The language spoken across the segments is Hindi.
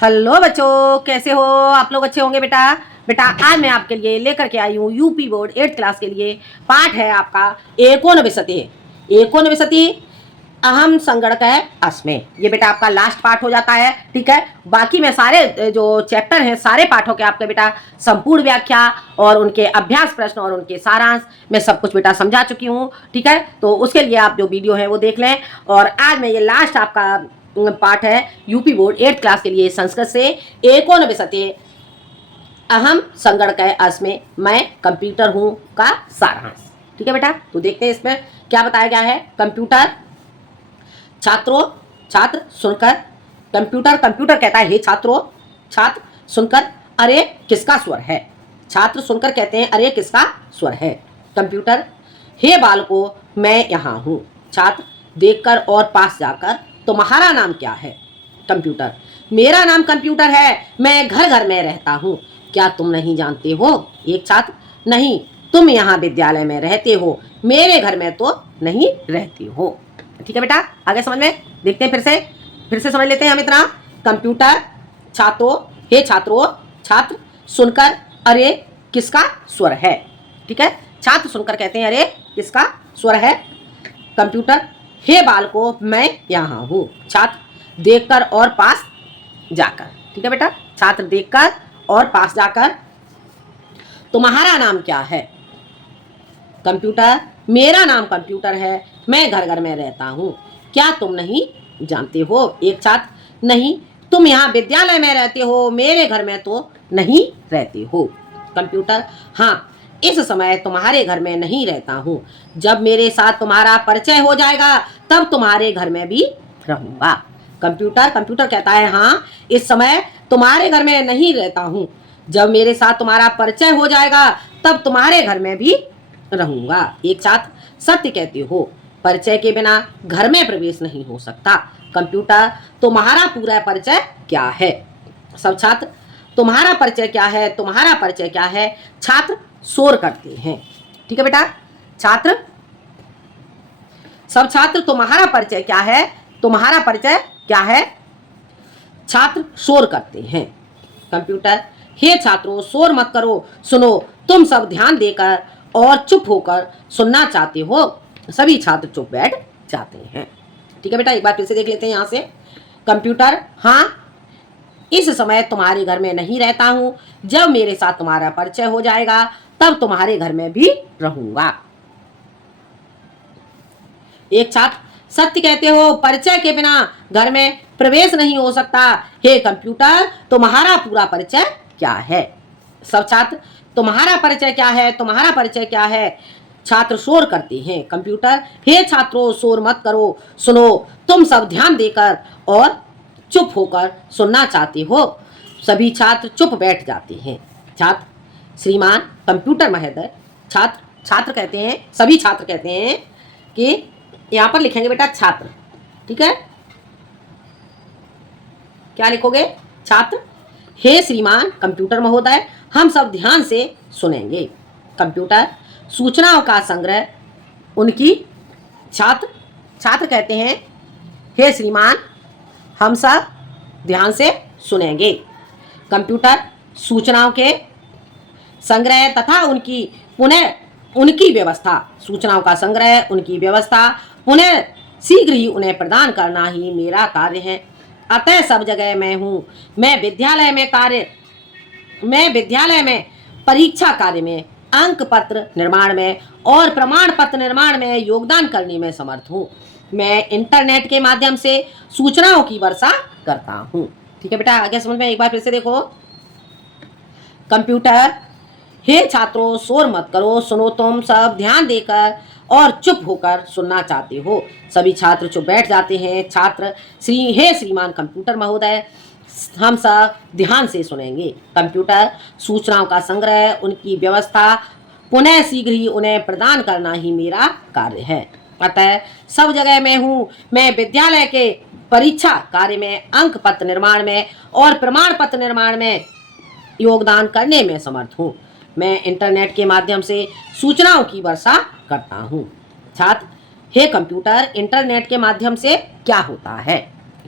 हेलो बच्चों, कैसे हो आप लोग? अच्छे होंगे बेटा। बेटा आज मैं आपके लिए लेकर के आई हूँ यूपी बोर्ड 8th क्लास के लिए। पाठ है आपका एकोनविंशति। एकोनविंशति अहम संगणक है अस्मे। ये बेटा आपका लास्ट पार्ट हो जाता है, ठीक है। बाकी मैं सारे जो चैप्टर हैं सारे पाठों के आपके बेटा संपूर्ण व्याख्या और उनके अभ्यास प्रश्न और उनके सारांश मैं सब कुछ बेटा समझा चुकी हूँ, ठीक है। तो उसके लिए आप जो वीडियो है वो देख लें। और आज मैं ये लास्ट आपका पाठ है यूपी बोर्ड 8th क्लास के लिए संस्कृत से एकोनविंशति अहम संगणक अस्मे मैं कंप्यूटर हूँ का सारांश, ठीक है बेटा। तो देखते हैं इसमें क्या बताया गया है। कंप्यूटर छात्रों, छात्र सुनकर, कंप्यूटर कंप्यूटर कहता है हे छात्रों, छात्र सुनकर अरे किसका स्वर है। छात्र सुनकर कहते हैं अरे किसका स्वर है। कंप्यूटर हे बालकों मैं यहाँ हूँ। छात्र देखकर और पास जाकर तुम्हारा नाम क्या है। कंप्यूटर मेरा नाम कंप्यूटर है, मैं घर घर में रहता हूँ, क्या तुम नहीं जानते हो। एक छात्र नहीं, तुम यहाँ विद्यालय में रहते हो, मेरे घर में तो नहीं रहते हो। ठीक है बेटा, आगे समझ में देखते हैं। फिर से समझ लेते हैं हम इतना। कंप्यूटर छात्रों हे छात्रों, छात्र सुनकर अरे किसका स्वर है, ठीक है। छात्र सुनकर कहते हैं अरे किसका स्वर है। कंप्यूटर हे बालकों मैं यहाँ हूँ। छात्र देखकर और पास जाकर, ठीक है बेटा। छात्र देखकर और पास जाकर तुम्हारा नाम क्या है। कंप्यूटर मेरा नाम कंप्यूटर है, मैं घर घर में रहता हूँ, क्या तुम नहीं जानते हो। एक छात्र नहीं, तुम यहाँ विद्यालय में रहते हो, मेरे घर में तो नहीं रहते हो। कंप्यूटर हाँ, इस समय तुम्हारे घर में नहीं रहता हूँ, जब मेरे साथ तुम्हारा परिचय हो जाएगा तब तुम्हारे घर में भी रहूँगा। कंप्यूटर कंप्यूटर कहता है हाँ, इस समय तुम्हारे घर में नहीं रहता हूँ, जब मेरे साथ तुम्हारा परिचय हो जाएगा तब तुम्हारे घर में भी रहूँगा। एक छात्र सत्य कहते हो, परिचय के बिना घर में प्रवेश नहीं हो सकता। कंप्यूटर तुम्हारा पूरा परिचय क्या है। सब छात्र तुम्हारा परिचय क्या है, तुम्हारा परिचय क्या है। छात्र शोर करते हैं, ठीक है बेटा। छात्र सब छात्र तुम्हारा परिचय क्या है, तुम्हारा परिचय क्या है। छात्र शोर करते हैं। कंप्यूटर हे छात्रों शोर मत करो, सुनो, तुम सब ध्यान देकर और चुप होकर सुनना चाहते हो। सभी छात्र चुप बैठ जाते हैं, ठीक है बेटा। एक बार फिर से देख लेते हैं यहाँ से। कंप्यूटर हाँ, इस समय तुम्हारे घर में नहीं रहता हूँ, जब मेरे साथ तुम्हारा परिचय हो जाएगा तब तुम्हारे घर में भी रहूंगा। एक छात्र सत्य कहते हो, परिचय के बिना घर में प्रवेश नहीं हो सकता। हे कंप्यूटर तुम्हारा पूरा परिचय क्या है। सब छात्र तुम्हारा परिचय क्या है, तुम्हारा परिचय क्या है। छात्र शोर करते हैं। कंप्यूटर हे छात्रों शोर मत करो, सुनो, तुम सब ध्यान देकर और चुप होकर सुनना चाहते हो। सभी छात्र चुप बैठ जाते हैं। छात्र श्रीमान कंप्यूटर महोदय, छात्र छात्र कहते हैं, सभी छात्र कहते हैं कि यहाँ पर लिखेंगे बेटा छात्र, ठीक है। क्या लिखोगे। छात्र हे श्रीमान कंप्यूटर महोदय, हम सब ध्यान से सुनेंगे। कंप्यूटर सूचनाओं का संग्रह उनकी। छात्र छात्र कहते हैं हे श्रीमान हम सब ध्यान से सुनेंगे। कंप्यूटर सूचनाओं के संग्रह तथा उनकी व्यवस्था, सूचनाओं का संग्रह उनकी व्यवस्था पुनः शीघ्र ही उन्हें प्रदान करना ही मेरा कार्य है। अतः सब जगह मैं हूँ, मैं विद्यालय में परीक्षा कार्य में, अंक पत्र निर्माण में और प्रमाण पत्र निर्माण में योगदान करने में समर्थ हूँ। मैं इंटरनेट के माध्यम से सूचनाओं की वर्षा करता हूँ, ठीक है बेटा। आगे समझ में एक बार फिर से देखो। कंप्यूटर हे छात्रों शोर मत करो, सुनो, तुम सब ध्यान देकर और चुप होकर सुनना चाहते हो। सभी छात्र चुप बैठ जाते हैं। छात्र हे श्रीमान कंप्यूटर महोदय, हम सब ध्यान से सुनेंगे। कंप्यूटर सूचनाओं का संग्रह उनकी व्यवस्था पुनः शीघ्र ही उन्हें प्रदान करना ही मेरा कार्य है। अतः सब जगह मैं हूँ, मैं विद्यालय के परीक्षा कार्य में, अंक पत्र निर्माण में और प्रमाण पत्र निर्माण में योगदान करने में समर्थ हूँ। मैं इंटरनेट के माध्यम से सूचनाओं की वर्षा करता हूँ। छात्र हे कंप्यूटर इंटरनेट के माध्यम से क्या होता है,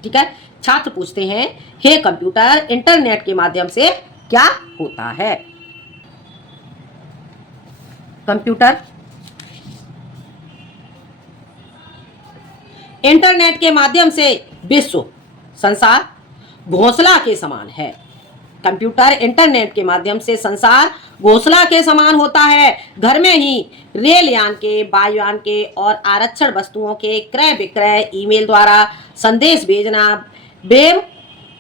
ठीक है। छात्र पूछते हैं, हे कंप्यूटर, इंटरनेट के माध्यम से क्या होता है? कंप्यूटर इंटरनेट के माध्यम से विश्व संसार घोंसला के समान है। कंप्यूटर इंटरनेट के माध्यम से संसार घोंसला के समान होता है। घर में ही रेल यान के, वायुयान के और आरक्षण वस्तुओं के क्रय विक्रय, ईमेल द्वारा संदेश भेजना, वेब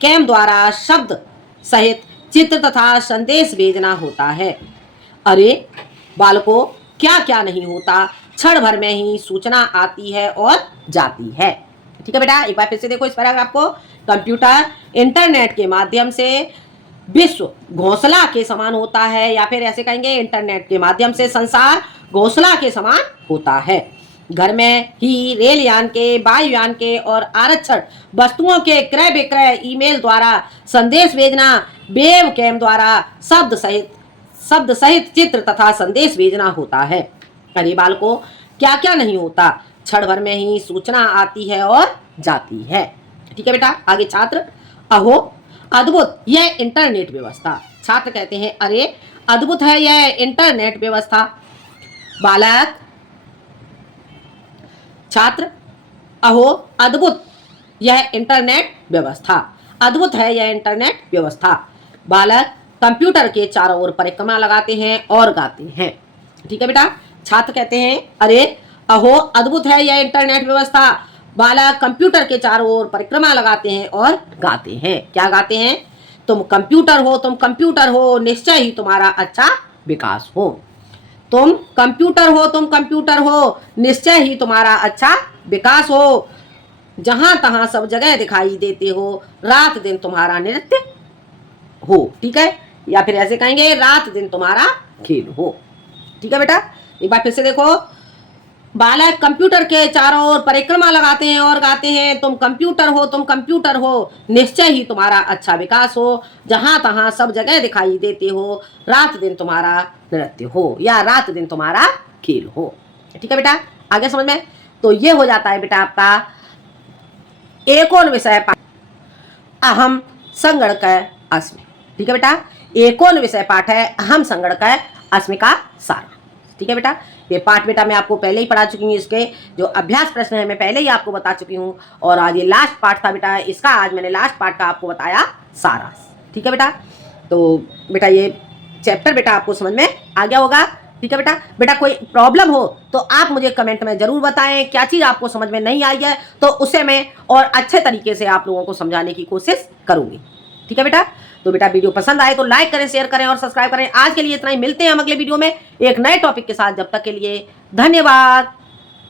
कैम द्वारा शब्द सहित चित्र तथा संदेश भेजना होता है। अरे बालकों, क्या क्या नहीं होता, क्षण भर में ही सूचना आती है और जाती है। ठीक है बेटा, एक बार फिर से देखो इस पैराग्राफ को। कंप्यूटर इंटरनेट के माध्यम से विश्व घोंसला के समान होता है, या फिर ऐसे कहेंगे इंटरनेट के माध्यम से संसार घोंसला के समान होता है। घर में ही रेल यान के, वायुयान के और आरक्षण वस्तुओं के क्रय विक्रय, ईमेल द्वारा संदेश भेजना, वेब कैम द्वारा शब्द सहित चित्र तथा संदेश भेजना होता है। अरे बालकों, क्या क्या नहीं होता, क्षण भर में ही सूचना आती है और जाती है। ठीक है बेटा, आगे छात्र, अहो अद्भुत यह इंटरनेट व्यवस्था। छात्र कहते हैं, अरे अद्भुत है यह इंटरनेट व्यवस्था। बालक, छात्र, अहो अद्भुत यह इंटरनेट व्यवस्था। अद्भुत है यह इंटरनेट व्यवस्था। बालक कंप्यूटर के चारों ओर परिक्रमा लगाते हैं और गाते हैं। ठीक है बेटा, छात्र कहते हैं, अरे अहो अद्भुत है यह इंटरनेट व्यवस्था। बालक कंप्यूटर के चारों ओर परिक्रमा लगाते हैं और गाते हैं। क्या गाते हैं? तुम कंप्यूटर हो, तुम कंप्यूटर हो, निश्चय ही तुम्हारा अच्छा विकास हो। तुम कंप्यूटर हो, तुम कंप्यूटर हो, निश्चय ही तुम्हारा अच्छा विकास हो। जहां तहां सब जगह दिखाई देते हो, रात दिन तुम्हारा नृत्य हो। ठीक है, या फिर ऐसे कहेंगे, रात दिन तुम्हारा खेल हो। ठीक है बेटा, एक बार फिर से देखो। बालक कंप्यूटर के चारों ओर परिक्रमा लगाते हैं और गाते हैं, तुम कंप्यूटर हो, तुम कंप्यूटर हो, निश्चय ही तुम्हारा अच्छा विकास हो। जहां तहां सब जगह दिखाई देते हो, रात दिन तुम्हारा नृत्य हो, या रात दिन तुम्हारा खेल हो। ठीक है बेटा, आगे समझ में? तो ये हो जाता है बेटा आपका एक और विषय अहम संगणक अस्मि। ठीक है बेटा, एक और विषय पाठ है अहम संगणक अस्मि का सार। ठीक है बेटा, ये पाठ बेटा मैं आपको पहले ही पढ़ा चुकी हूँ। इसके जो अभ्यास प्रश्न है मैं पहले ही आपको बता चुकी हूँ, और आज ये लास्ट पार्ट था बेटा इसका। आज मैंने लास्ट पार्ट का आपको बताया सारांश। ठीक है बेटा, तो बेटा ये चैप्टर बेटा आपको समझ में आ गया होगा। ठीक है बेटा, बेटा कोई प्रॉब्लम हो तो आप मुझे कमेंट में जरूर बताएं। क्या चीज़ आपको समझ में नहीं आई है तो उसे मैं और अच्छे तरीके से आप लोगों को समझाने की कोशिश करूँगी। ठीक है बेटा, तो बेटा वीडियो पसंद आए तो लाइक करें, शेयर करें और सब्सक्राइब करें। आज के लिए इतना ही, मिलते हैं हम अगले वीडियो में एक नए टॉपिक के साथ। जब तक के लिए धन्यवाद।